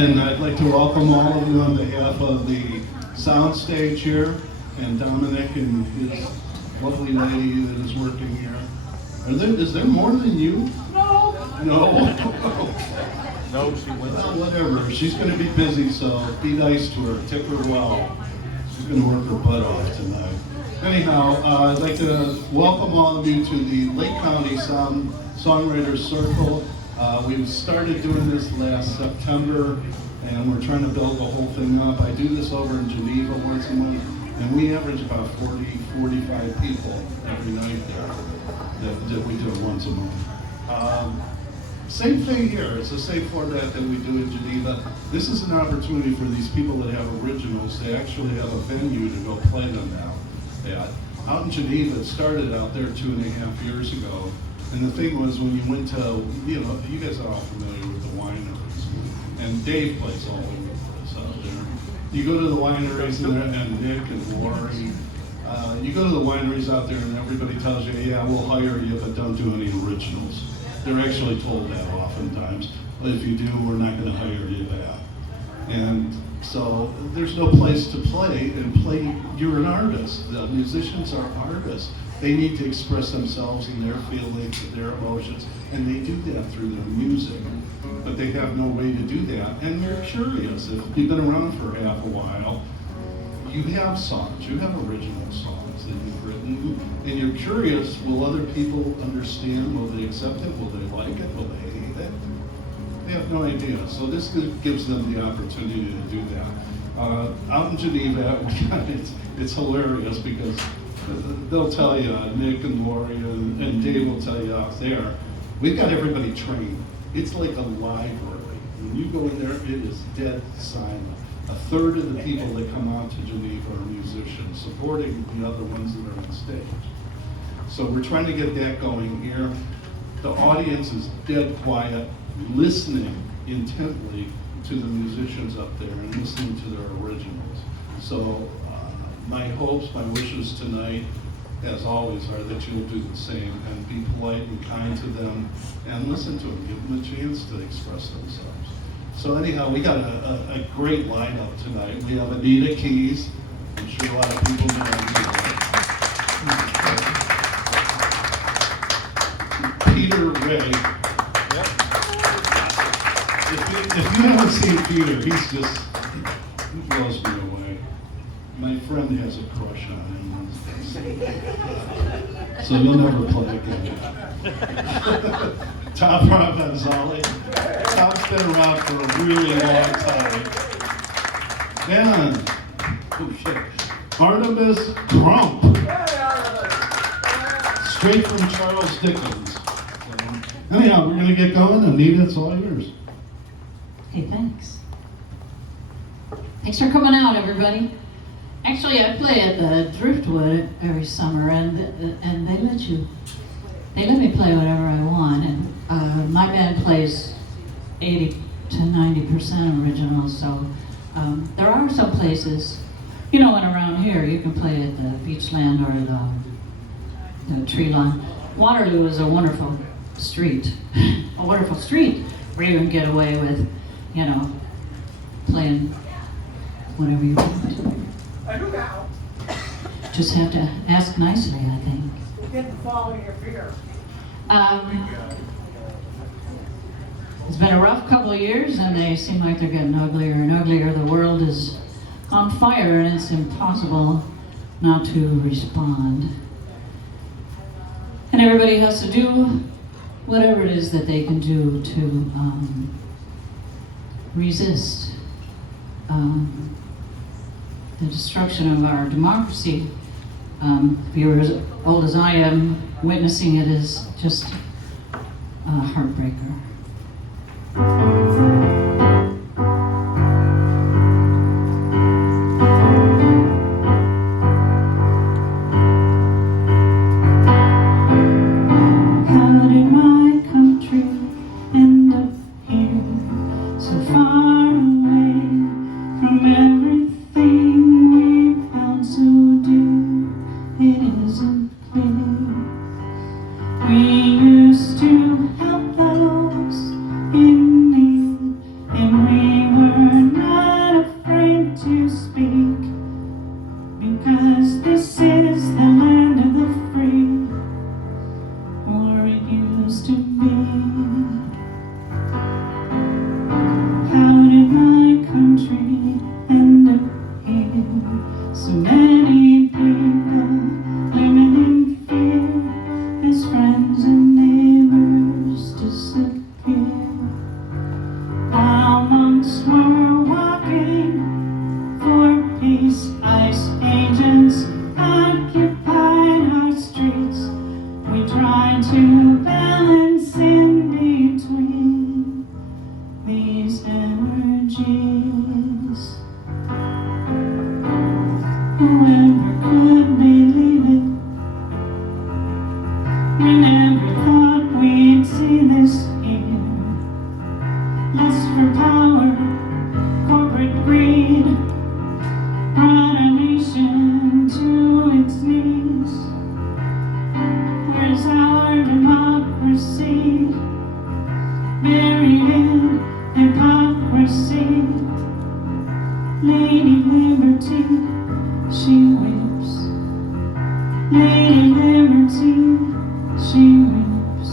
and I'd like to welcome all of you on behalf of the soundstage here, and Dominic and his lovely lady that is working here. Is there more than you? No. No, she went. Well, whatever. She's going to be busy, so be nice to her. Tip her well. She's going to work her butt off tonight. Anyhow, I'd like to welcome all of you to the Lake County Songwriters Circle. We started doing this last September, and we're trying to build the whole thing up. I do this over in Geneva once a month, and we average about 40, 45 people every night there that we do it once a month. Same thing here. It's the same format that we do in Geneva. This is an opportunity for these people that have originals to actually have a venue to go play them now. Yeah. Out in Geneva, it started out there 2.5 years ago. And the thing was, when you went to, you guys are all familiar with the wineries. And Dave plays all over the place out there. You go to the wineries and Nick and Lori. You go to the wineries out there and everybody tells you, yeah, we'll hire you, but don't do any originals. They're actually told that oftentimes. But if you do, we're not going to hire you back. And so there's no place to play, you're an artist. The musicians are artists. They need to express themselves and their feelings and their emotions, and they do that through their music. But they have no way to do that, and they're curious. If you've been around for half a while, you have songs, you have original songs that you've written, and you're curious, will other people understand? Will they accept it? Will they like it? Will they hate it? They have no idea. So this gives them the opportunity to do that. Out in Geneva, it's hilarious because they'll tell you, Nick and Lori and Dave will tell you out there, we've got everybody trained. It's like a library. When you go in there, it is dead silent. A third of the people that come out to Geneva are musicians, supporting the other ones that are on stage. So we're trying to get that going here. The audience is dead quiet, listening intently to the musicians up there and listening to their originals. So my hopes, my wishes tonight, as always, are that you'll do the same and be polite and kind to them and listen to them, give them a chance to express themselves. So anyhow, we got a great lineup tonight. We have Anita Keys. I'm sure a lot of people know Anita. Peter Ray. Yep. If you haven't seen Peter, he blows me away. My friend has a crush on him. So you'll never play again. Tom Gonzalez. Tom's been around for a really long time. And Artemis Crump. Straight from Charles Dickens. Anyhow, we're going to get going. Anita, it's all yours. Hey, thanks. Thanks for coming out, everybody. Actually, I play at the Driftwood every summer, and they let me play whatever I want. And my band plays 80 to 90% originals. So there are some places, and around here you can play at the Beachland or the Tree Lawn. Waterloo is a wonderful street, where you can get away with, playing whatever you want. Just have to ask nicely, I think. It didn't fall in your beer. It's been a rough couple of years, and they seem like they're getting uglier and uglier. The world is on fire, and it's impossible not to respond. And everybody has to do whatever it is that they can do to resist the destruction of our democracy. If you're as old as I am, witnessing it is just a heartbreaker. How did my country end up here, so far away from everything we found so dear? It isn't clear. We used to help those in need, and we were How did my country end up here? So many people living in fear as friends and neighbors disappear. While monks were walking for peace, ICE agents occupied our streets. We tried to balance in between these energies. Whoever could believe it? We never thought we'd see this here. Lust for power, corporate greed, brought our nation to its knees. Where's our democracy? Buried in hypocrisy. Lady Liberty, she weeps. Lady Liberty, she weeps.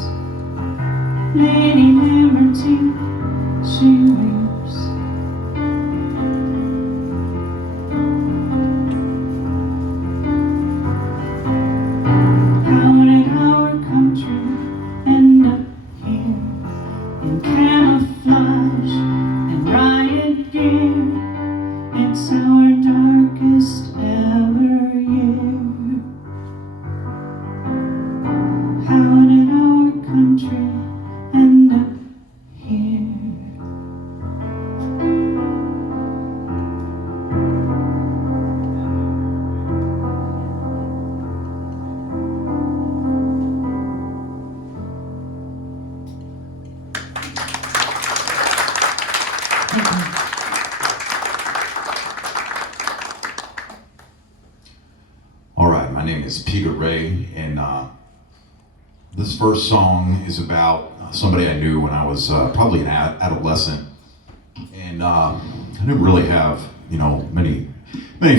Lady Liberty, she weeps. How did our country end up here in camouflage and riot gear? It's our darkest ever year. How did our country end up here? All right, my name is Peter Ray, and this first song is about somebody I knew when I was probably an adolescent, and I didn't really have, many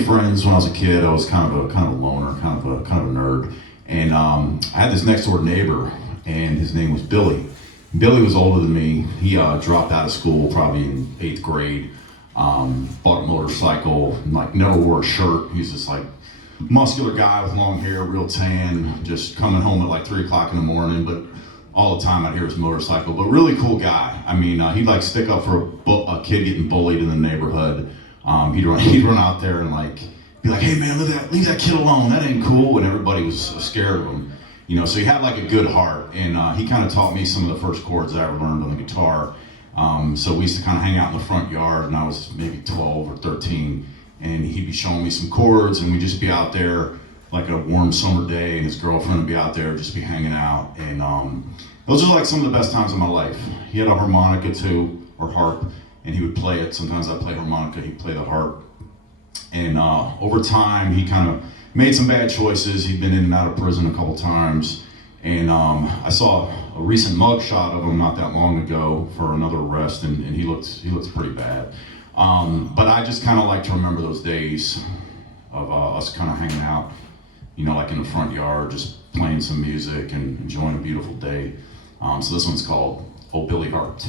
friends when I was a kid. I was kind of a loner, kind of a nerd, and I had this next door neighbor, and his name was Billy. Billy was older than me. He dropped out of school probably in 8th grade. Bought a motorcycle, never wore a shirt. He's just muscular guy with long hair, real tan, just coming home at 3 o'clock in the morning, but all the time I'd hear his motorcycle, but really cool guy. I mean, he'd stick up for a kid getting bullied in the neighborhood. He'd run out there and be like, hey man, leave that kid alone, that ain't cool, and everybody was scared of him. So he had a good heart, and he kind of taught me some of the first chords that I ever learned on the guitar. So we used to kind of hang out in the front yard, and I was maybe 12 or 13, and he'd be showing me some chords, and we'd just be out there a warm summer day, and his girlfriend would be out there, just be hanging out, and those are some of the best times of my life. He had a harmonica too, or harp, and he would play it. Sometimes I'd play harmonica, he'd play the harp, and over time he kind of made some bad choices. He'd been in and out of prison a couple times, and I saw a recent mug shot of him not that long ago for another arrest, and he looks pretty bad. But I just kind of like to remember those days of us kind of hanging out, in the front yard, just playing some music and enjoying a beautiful day. So this one's called Oh Billy Hart.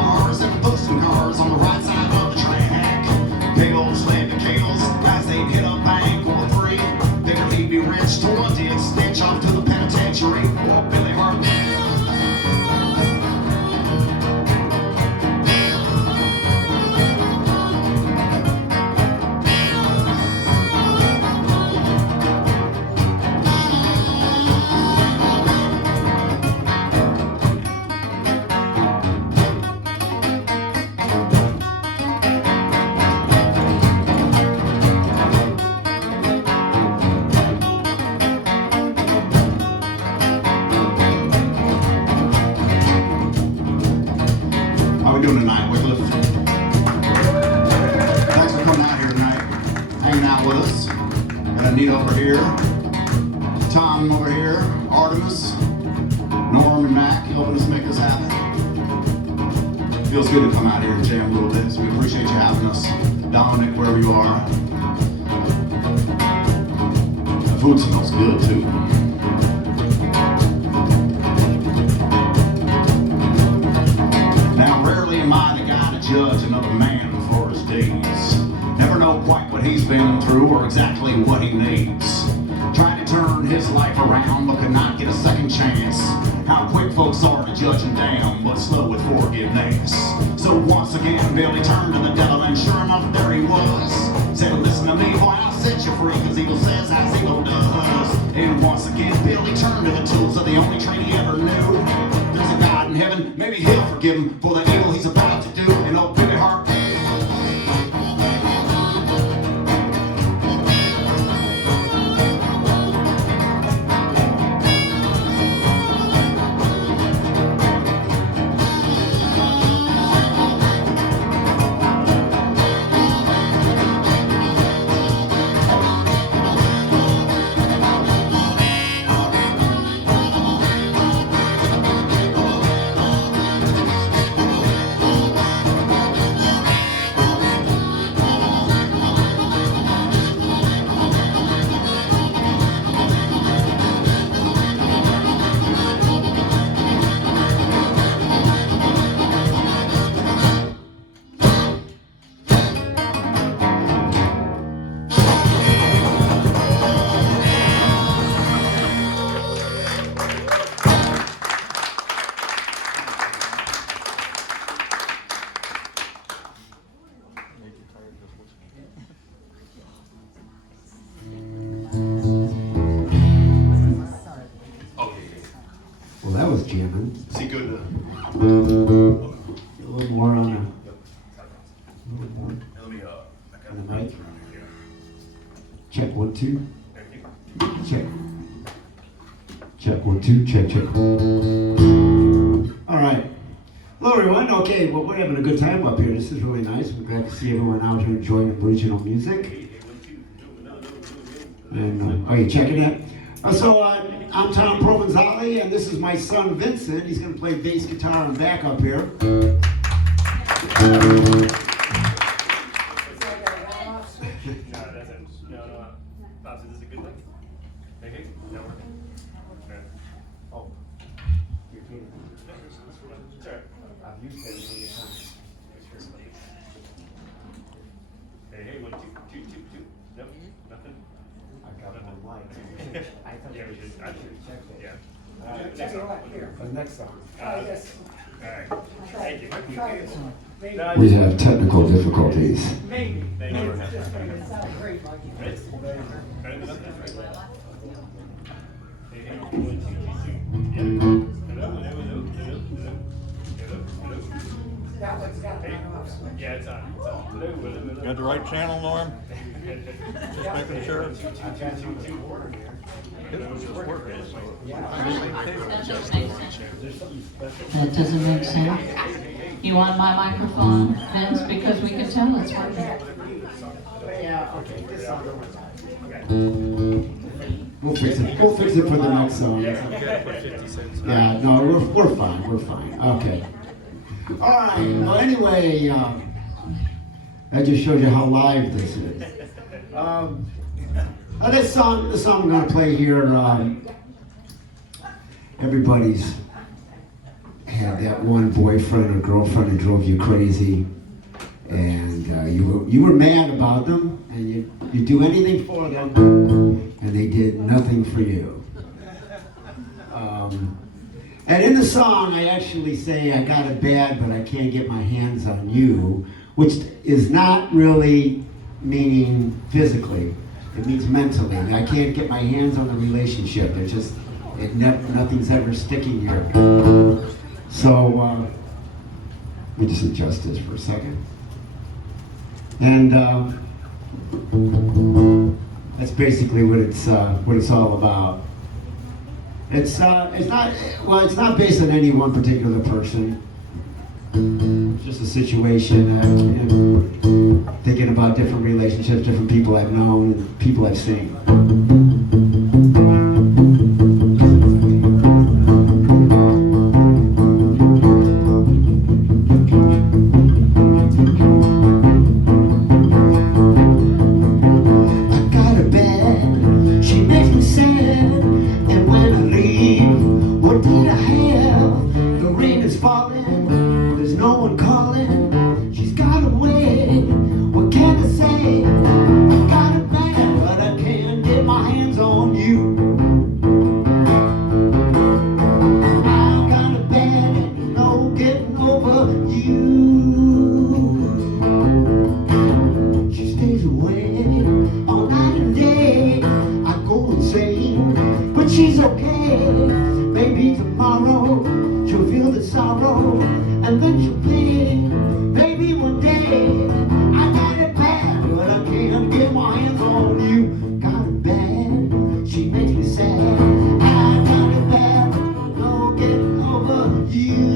bars and posting cars on the right side of the track. Kales led to Kales as they hit a bank or three. They'd leave me rich to one day snitch off to the penitentiary. Oh, Billy Hart. How we doing tonight, Wycliffe? Thanks for coming out here tonight, hanging out with us. Got Anita over here, Tom over here, Artemis, Norm and Mac helping us make this happen. Feels good to come out here and jam a little bit, so we appreciate you having us. Dominic, wherever you are. The food smells good too. Now, rarely am I the guy to judge another man for his deeds. Never know quite what he's been through or exactly what he needs. Tried to turn his life around but could not get a second chance. How quick folks are to judge him down, but slow with forgiveness. So once again, Billy turned to the devil, and sure enough, there he was. Said, listen to me, boy, I'll set you free, cause evil says as evil does. And once again, Billy turned to the tools of the only train he ever knew. There's a God in heaven, maybe he'll forgive him for the evil he's about to do. And old Billy Hart. Well, that was jamming. Is he good? A little more on the, Let me on the mic. Check 1 2. Check. Check 1 2. Check check. All right. Hello everyone. Okay, well we're having a good time up here. This is really nice. We're glad to see everyone out here enjoying original music. And are you checking it? I'm Tom Provenzali, and this is my son Vincent. He's going to play bass guitar and backup here. I've used it many times. Hey, 1 2 2 2 2. Nope, nothing. I got my mic. I thought Yeah, we should. I should. check that. Yeah. Tell you what, here. For the next song. Yes. All right. Thank you. Try this one. Maybe. No, We have technical difficulties. Maybe. Thank you. It's just gonna sound great like you. Ready? Ready? Hey, hey, 1 2 2 2. Yeah. Hello, hello, hello, hello, hello, hello, hello. That one's got Hey. to off. Yeah, it's on. It's on. Hello, hello, hello. Got the right channel, Norm? Just making sure. It was just working, so. That doesn't make sense. You want my microphone, Vince, because we can tell it's working. Yeah, okay. This song. We'll fix it. We'll fix it for the next song. Yeah, no, we're fine. We're fine. Okay. All right. Well, anyway, that just shows you how live this is. This song I'm going to play here, everybody's had that one boyfriend or girlfriend that drove you crazy, and you were mad about them, and you do anything for them, and they did nothing for you. And in the song, I actually say, I got it bad, but I can't get my hands on you, which is not really meaning physically. It means mentally. I can't get my hands on the relationship. Nothing's ever sticking here. So, let me just adjust this for a second. And that's basically what it's all about. It's not based on any one particular person. It's just a situation, thinking about different relationships, different people I've known, people I've seen. She's okay, maybe tomorrow she'll feel the sorrow, and then she'll think, maybe one day I got it bad, but I can't get my hands on you. Got it bad, she makes me sad. I got it bad, no getting over you.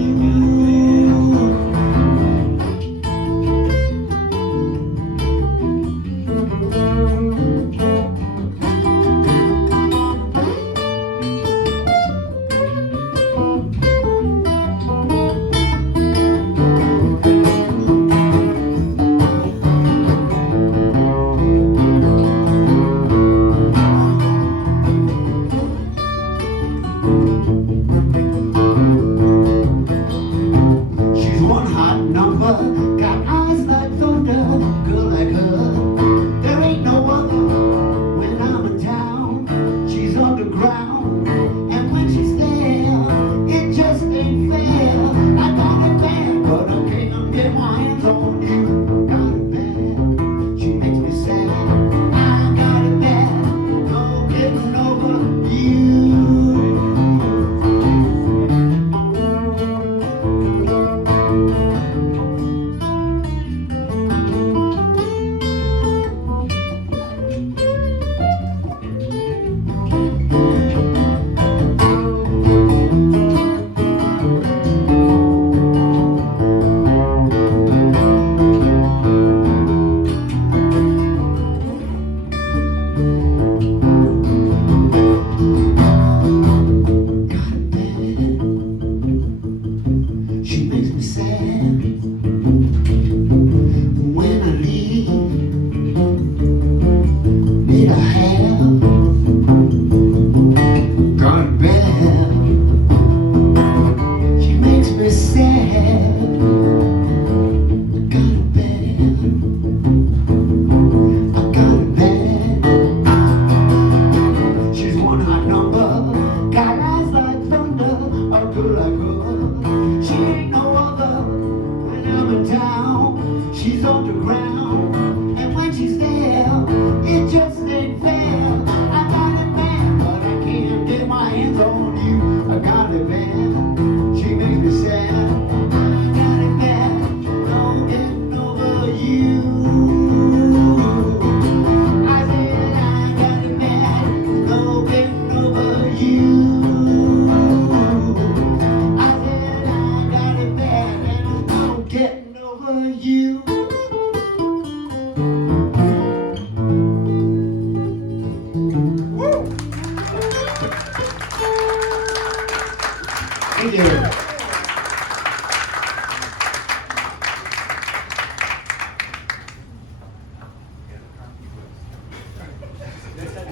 Thank you.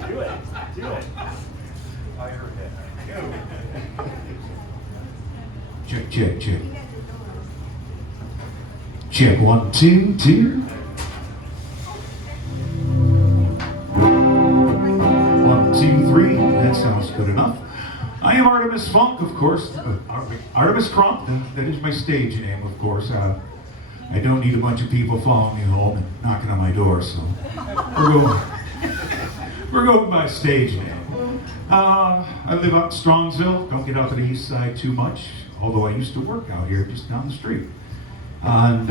Do it. Do it. Check, check. check, check. Check 1, 2, 2. 1, 2, 3. That sounds good enough. I am Artemis Funk, of course. Artemis Crump, that is my stage name, of course. I don't need a bunch of people following me home and knocking on my door, so we're going by stage name. I live out in Strongsville. Don't get out to the east side too much, although I used to work out here just down the street. And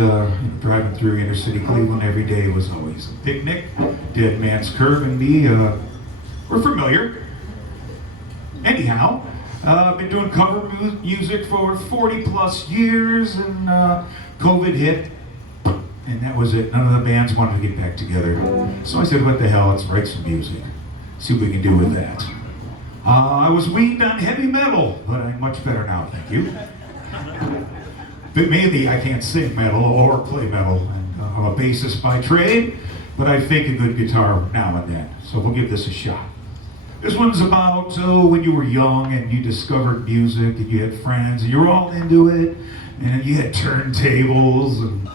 driving through inner city Cleveland every day was always a picnic. Dead Man's Curve and me were familiar. Anyhow, I've been doing cover music for 40 plus years, and COVID hit, and that was it. None of the bands wanted to get back together. So I said, what the hell, let's write some music. See what we can do with that. I was weaned on heavy metal, but I'm much better now, thank you. But mainly I can't sing metal or play metal, and I'm a bassist by trade, but I fake a good guitar now and then, so we'll give this a shot. This one's about when you were young and you discovered music and you had friends and you were all into it, and you had turntables and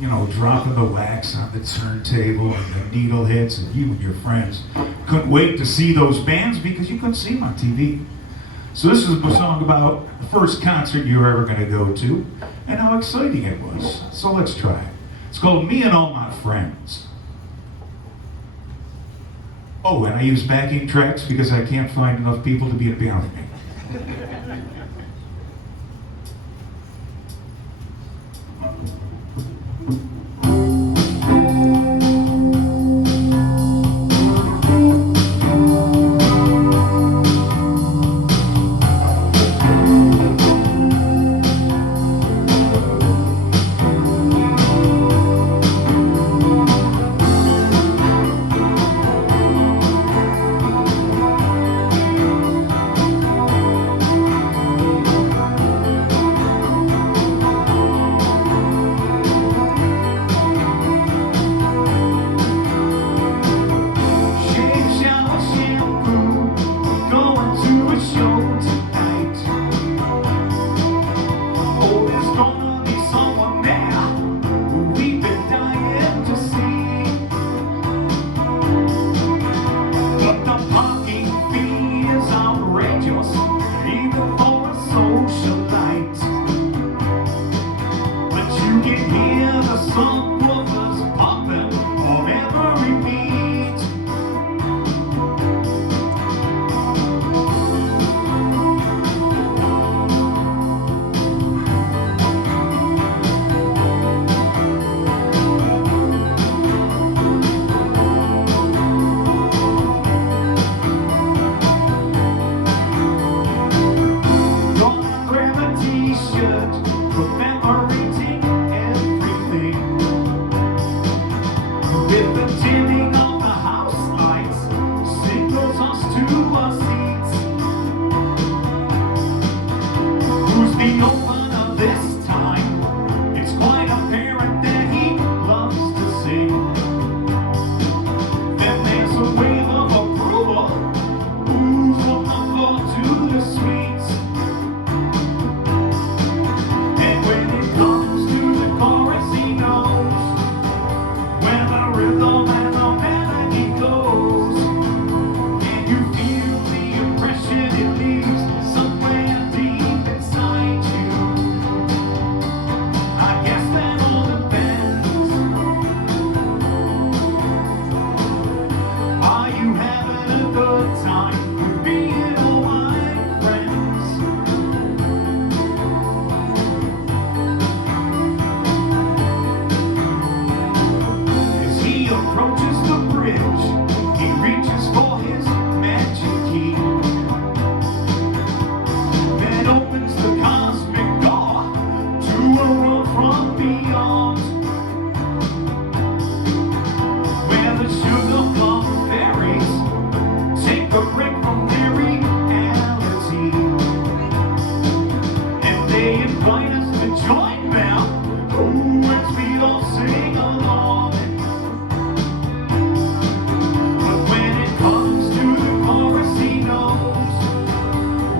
you know, dropping the wax on the turntable and the needle hits, and you and your friends couldn't wait to see those bands because you couldn't see them on TV. So this is a song about the first concert you were ever going to go to and how exciting it was. So let's try it. It's called Me and All My Friends. Oh, and I use backing tracks because I can't find enough people to be in a band with me.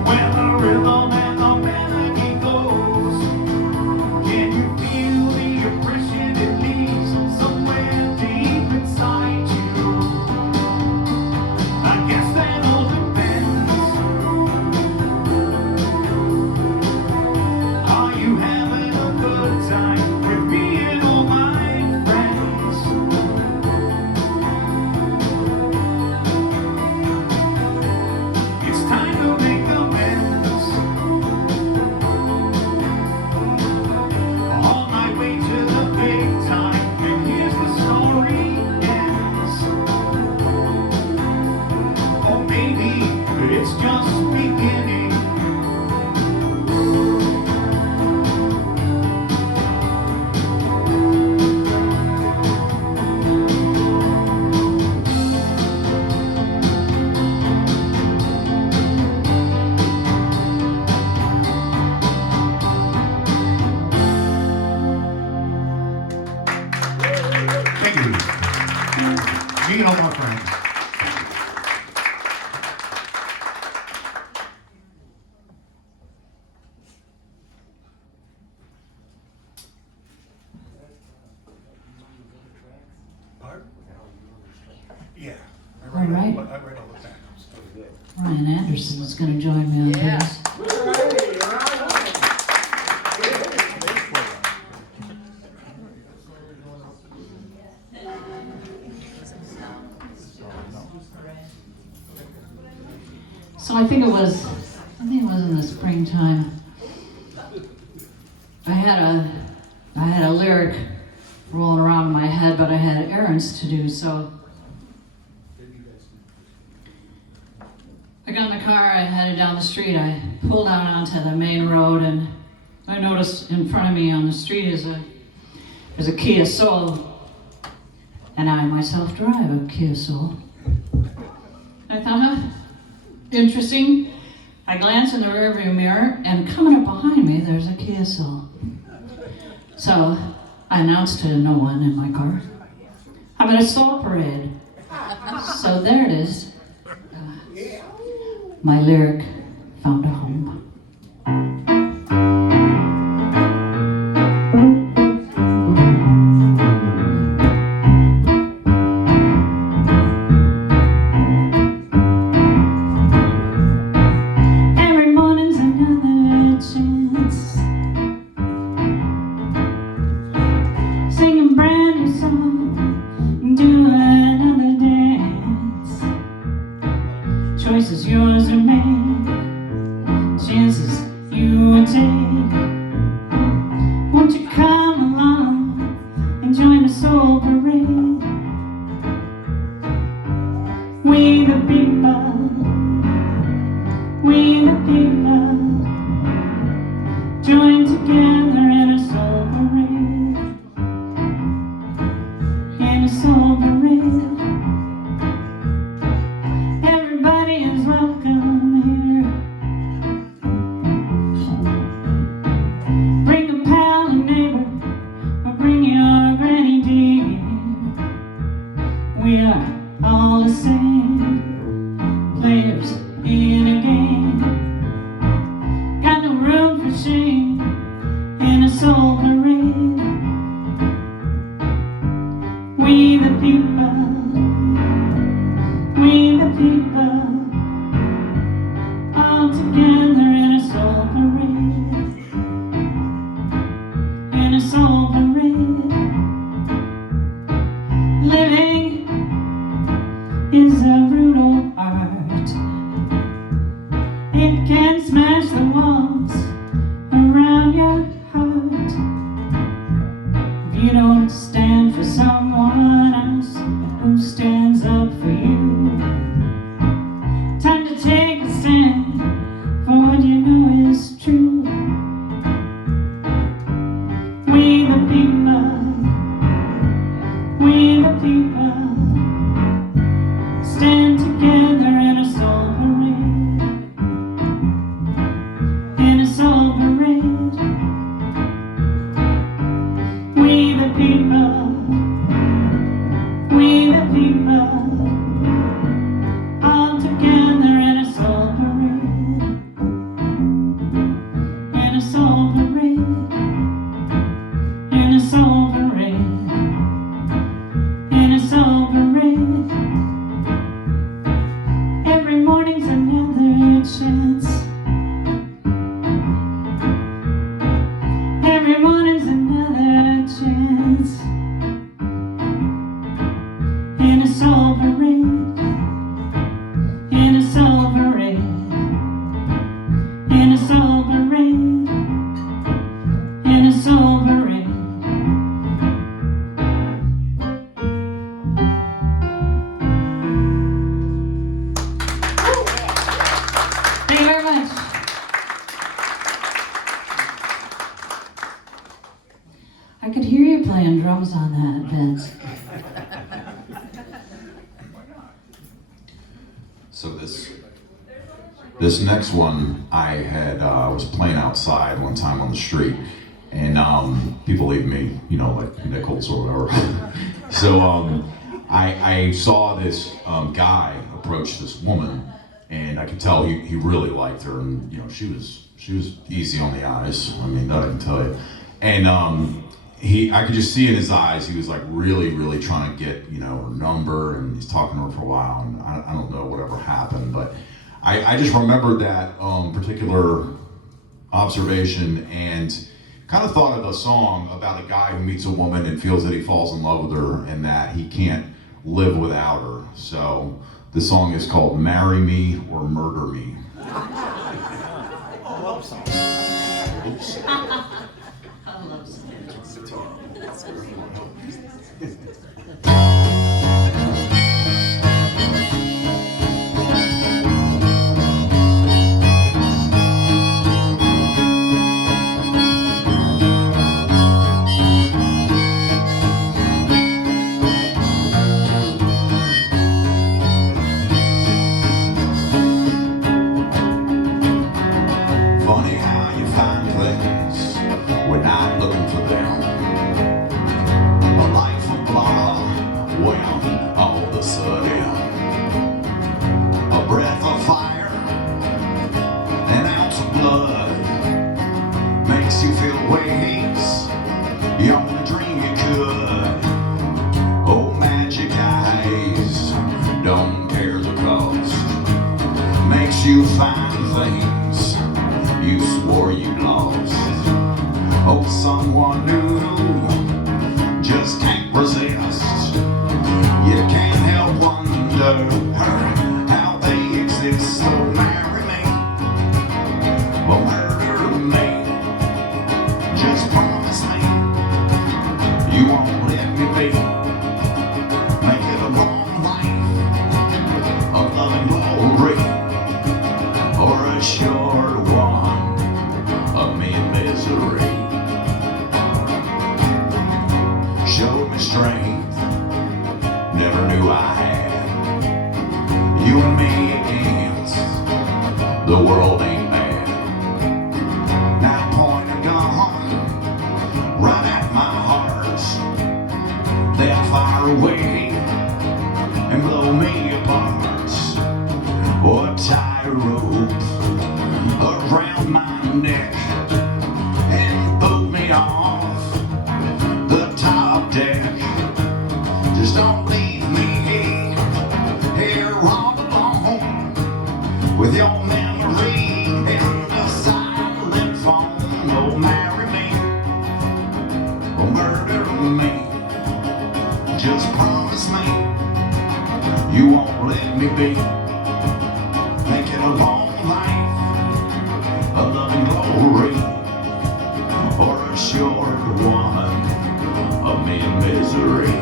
Where the rhythm and the melody goes. Meet all my friends. Pardon? Yeah. I All right. I write all the backups. Ryan Anderson is going to join me on bass. So I think it was in the springtime. I had a lyric rolling around in my head, but I had errands to do, so I got in the car, I headed down the street, I pulled out onto the main road, and I noticed in front of me on the street is a Kia Soul, and I myself drive a Kia Soul. I thought, interesting. I glanced in the rearview mirror, and coming up behind me, there's a Kia Soul. So I announced to no one in my car, I'm at a soul parade. So there it is. My lyric found a home. Every morning's another chance. Sing a brand new song, do another dance. Choices yours to make, chances you would take. Won't you come along and join the soul parade? We the people, join together in a soul parade. In a soul parade. Everybody is welcome here. Bring a pal, a neighbor, or bring your granny dear. We are all the same, players in a game. Got no room for shame in a soul parade. We the people, all together in a soul parade. In a soul parade. Living is a brutal art. It can smash the walls around your heart. If you don't stand for someone else, who stands up for you? Time to take a stand for what you know is true. We the people, stand together in a soul parade. In a soul parade. We the people, all together in a soul parade. In a soul parade. In a soul parade. In a soul parade. Every morning's another chance. Every morning's another chance. In a soul parade. In a soul parade. In a soul parade. In a soul parade. Thank you very much. I could hear you playing drums on that, Vince. So this next one, I had was playing outside one time on the street, and people leave me, like nickels or whatever. So I saw this guy approach this woman, and I could tell he really liked her, and you know she was easy on the eyes. I mean, that I can tell you. And I could just see in his eyes he was like really trying to get her number, and he's talking to her for a while, and I don't know whatever happened, but I just remembered that particular observation and kind of thought of a song about a guy who meets a woman and feels that he falls in love with her and that he can't live without her. So the song is called Marry Me or Murder Me. I love songs. Funny how you find things when not looking for them. A life of blah, when all of a sudden a breath of fire, an ounce of blood makes you feel ways you only dream you could. Oh, magic eyes don't care the cost, makes you find things you swore you lost. Oh, someone new just can't resist. You can't help wonder how they exist. So marry me or murder me. Just promise me you won't let me be. Make it a long life of love and glory, or a short one of me and misery. Showed me strength, never knew I had. You and me against the world ain't bad. Now point a gun right at my heart, then fire away and blow me apart. Or tie a rope around my neck and boot me off the top deck. Just don't leave me here all alone with your memory in the silent phone. Oh, marry me or murder me. Just promise me you won't let me be. Make it a long life of love and glory, or a short one of me and misery.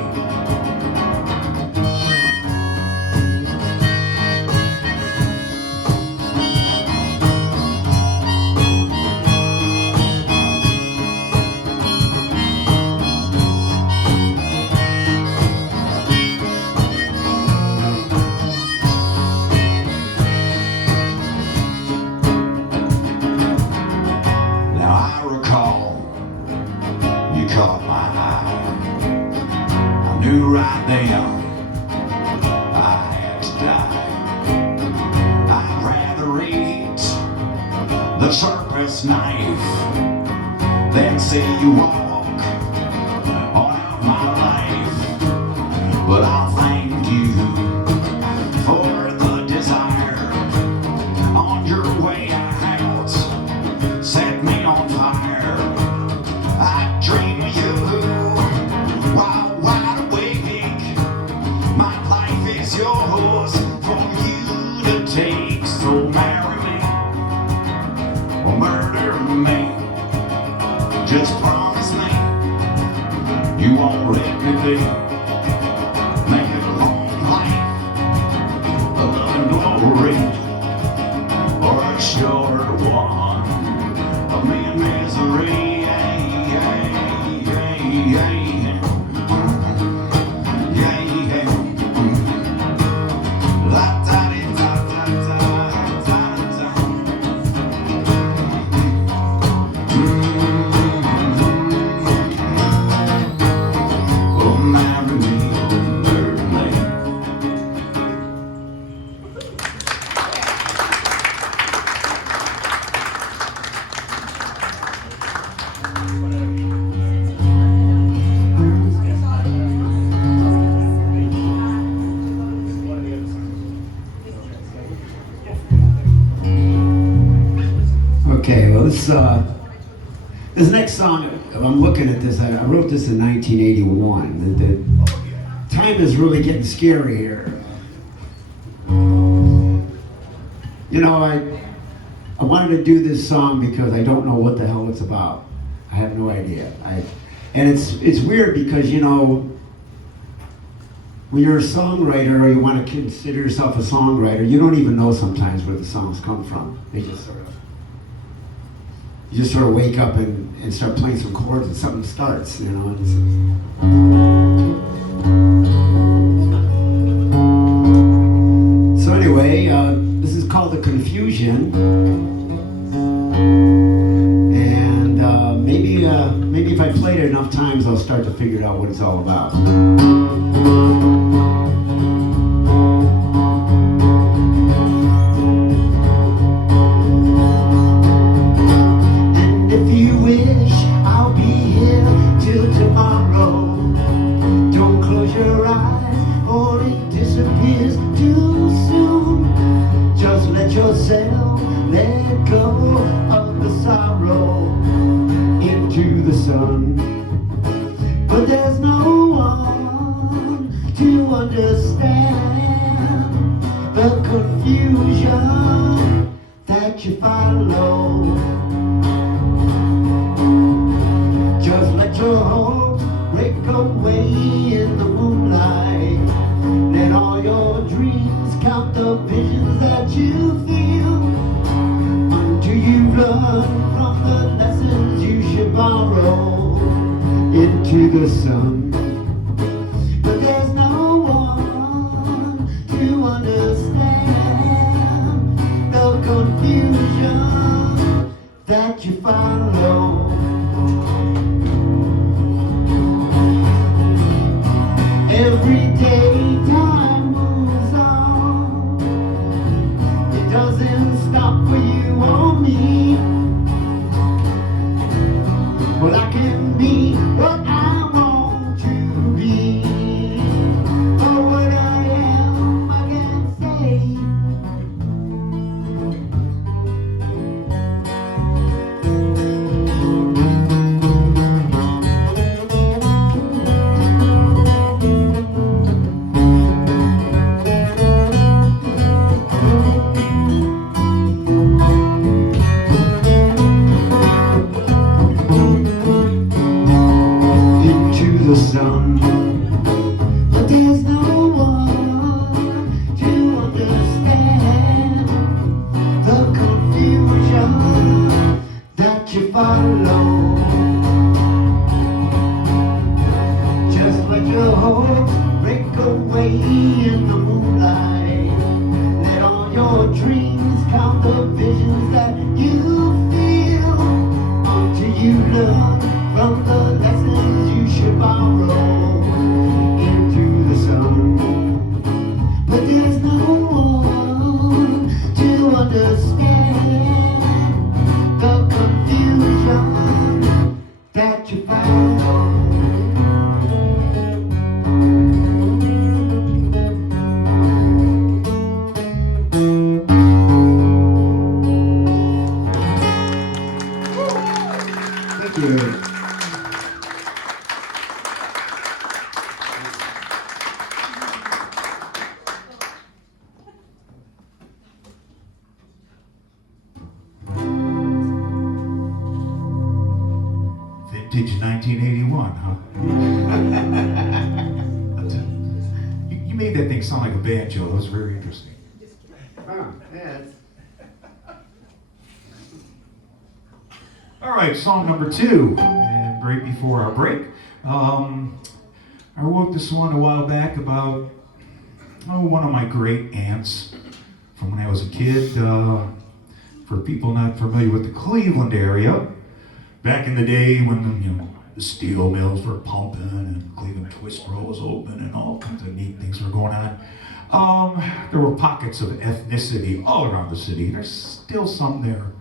Caught my eye. I knew right then I had to die. I'd rather eat the sharpest knife than see you walk on out my life. But I'll thank you for the desire on your way out. Set me on fire. I dream of you while wide awake. My life is yours for you to take. So marry me or murder me. Just promise me you won't let me be. Make it a long life of love and glory, or a short one of me and misery. Oh, marry this next song, I'm looking at this, I wrote this in 1981. The time is really getting scary here. You know, I wanted to do this song because I don't know what the hell it's about. I have no idea. And it's weird because, you know, when you're a songwriter or you want to consider yourself a songwriter, you don't even know sometimes where the songs come from. They just sort of, you just sort of wake up and start playing some chords and something starts, you know. So anyway, this is called The Confusion. And maybe if I played it enough times, I'll start to figure out what it's all about. Let go of the sorrow into the sun. But there's no one to understand the confusion that you follow. Just let your hopes break away in the moonlight. Let all your dreams count the visions that you feel. You've learned from the lessons you should borrow into the sun. But there's no one to understand the confusion that you follow. Every day time moves on. It doesn't stop for you or me. But I can be what I want to be. For what I am, I can't say. The sun, but there's no one to understand the confusion that you follow. Just let your hopes break away in the moonlight. Let all your dreams count the visions that you feel until you learn from the lessons you should borrow into the sun. But there's no one to understand the confusion that you follow. Thank you. Vintage 1981, huh? You made that thing sound like a banjo. That was very interesting. All right, song number 2, and right before our break. I wrote this one a while back about one of my great aunts from when I was a kid. For people not familiar with the Cleveland area, back in the day when the steel mills were pumping and Cleveland Twist Roll was open and all kinds of neat things were going on. There were pockets of ethnicity all around the city. There's still some there.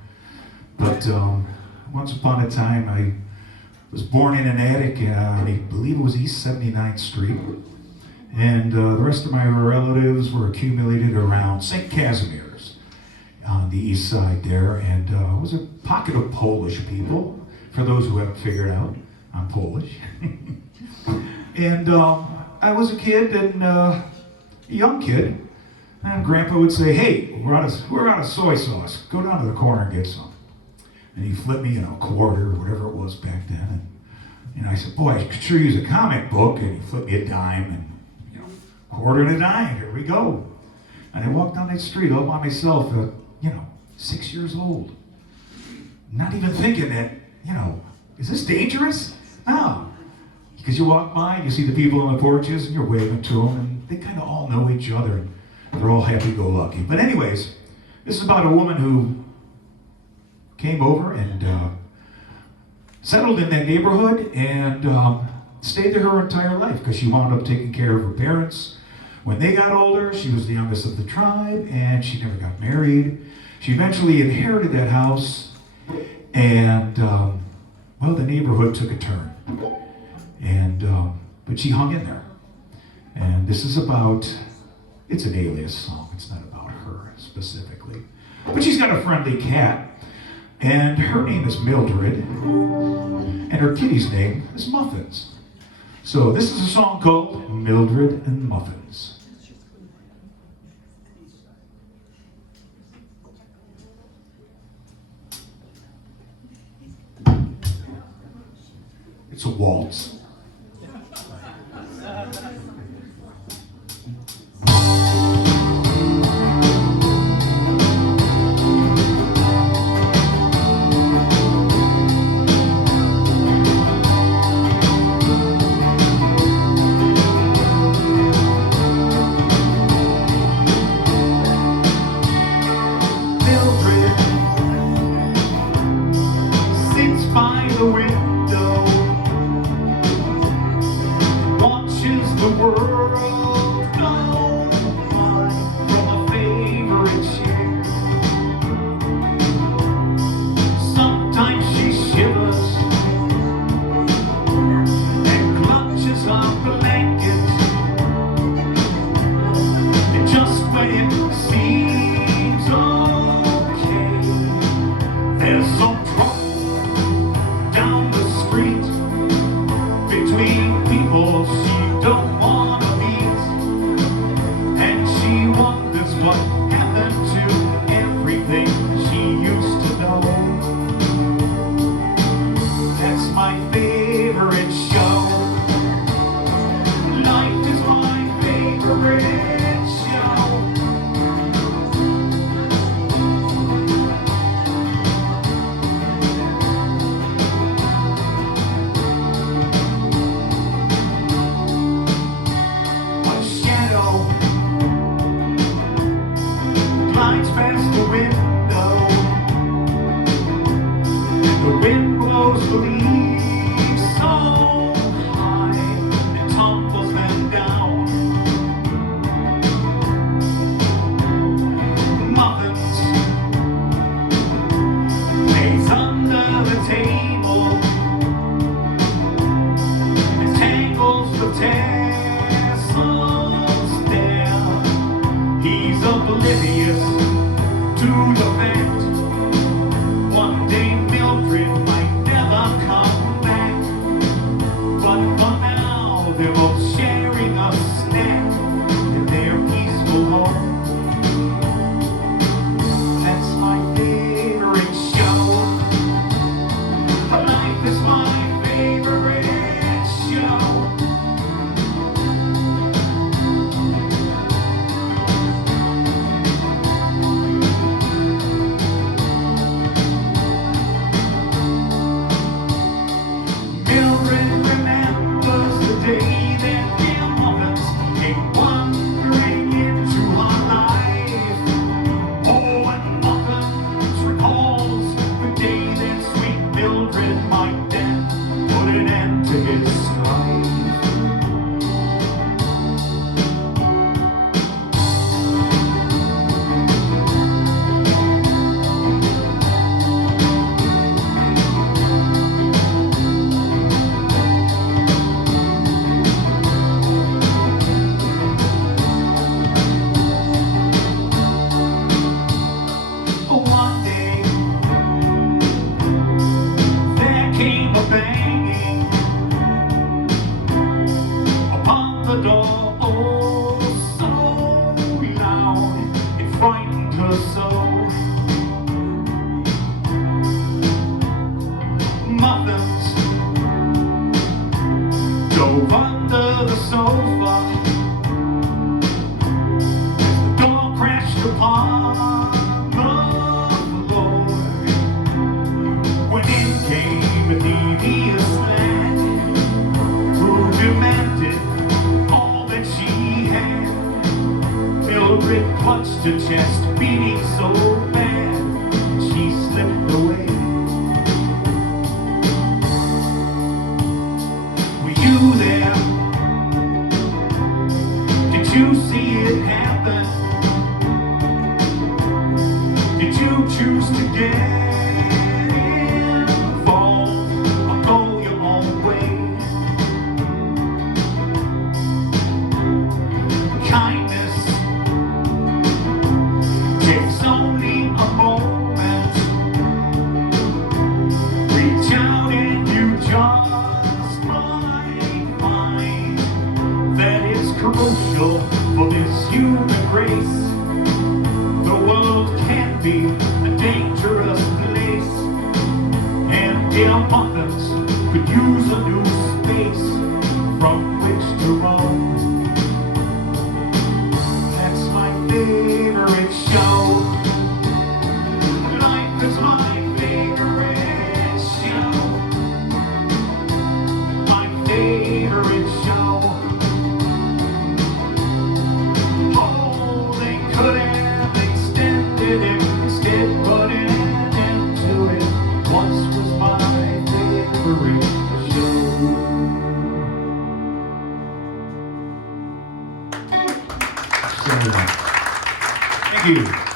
But once upon a time, I was born in an attic, I believe it was East 79th Street. And the rest of my relatives were accumulated around St. Casimir's. on the east side there, and it was a pocket of Polish people. For those who haven't figured out, I'm Polish. And I was a kid, and a young kid, and Grandpa would say, "Hey, we're out of soy sauce. Go down to the corner and get some." And he flipped me, a quarter or whatever it was back then. And I said, "Boy, I could sure use a comic book." And he flipped me a dime, and quarter and a dime. Here we go. And I walked down that street all by myself, 6 years old, not even thinking that, is this dangerous? No. Because you walk by and you see the people on the porches and you're waving to them, and they kind of all know each other and they're all happy-go-lucky. But anyways, this is about a woman who came over and settled in that neighborhood and stayed there her entire life because she wound up taking care of her parents. When they got older, she was the youngest of the tribe and she never got married. She eventually inherited that house, and the neighborhood took a turn. And but she hung in there. And this is it's an Alias song. It's not about her specifically. But she's got a friendly cat, and her name is Mildred, and her kitty's name is Muffins. So this is a song called Mildred and Muffins. It's a waltz. Mildred sits by the window, watches the world go by from a favorite chair. Sometimes she shivers and clutches her blanket, and just when it seems okay, there's some trouble down the street between people she don't wanna meet, and she wonders what happened to everything she used to know. That's my favorite show. Life is my favorite show. A shadow glides past the window, and the wind blows the leaves so high and tumbles them down. Muffins lays under the table and tangles the tassels there. He's oblivious to the fact one day Mildred might never come back. But for now, they're both sharing a snack in their peaceful home. That's my favorite show. Life is my favorite show. Mildred remembers the day that dear Muffins came wandering into her life. Oh, and Muffins recalls the day that sweet Mildred might then put an end to his strife. You're oh so loud, it frightened her so. Muffins dove under the sofa. The door crashed upon the floor. When in came a devious lad who demanded all that she had. Mildred clutched her chest, beating so bad she slipped away. Were you there? Did you see it happen? Did you choose to get involved or go your own way? Kindness takes only a moment. Reach out and you just might find that it's crucial for this human race. The world can be a dangerous place, and dear mothers could use a new space from which to roam. That's my favorite show. Life is my favorite show. My favorite show. Oh, they could have extended it, instead put an end to it. Once was my favorite show. Thank you.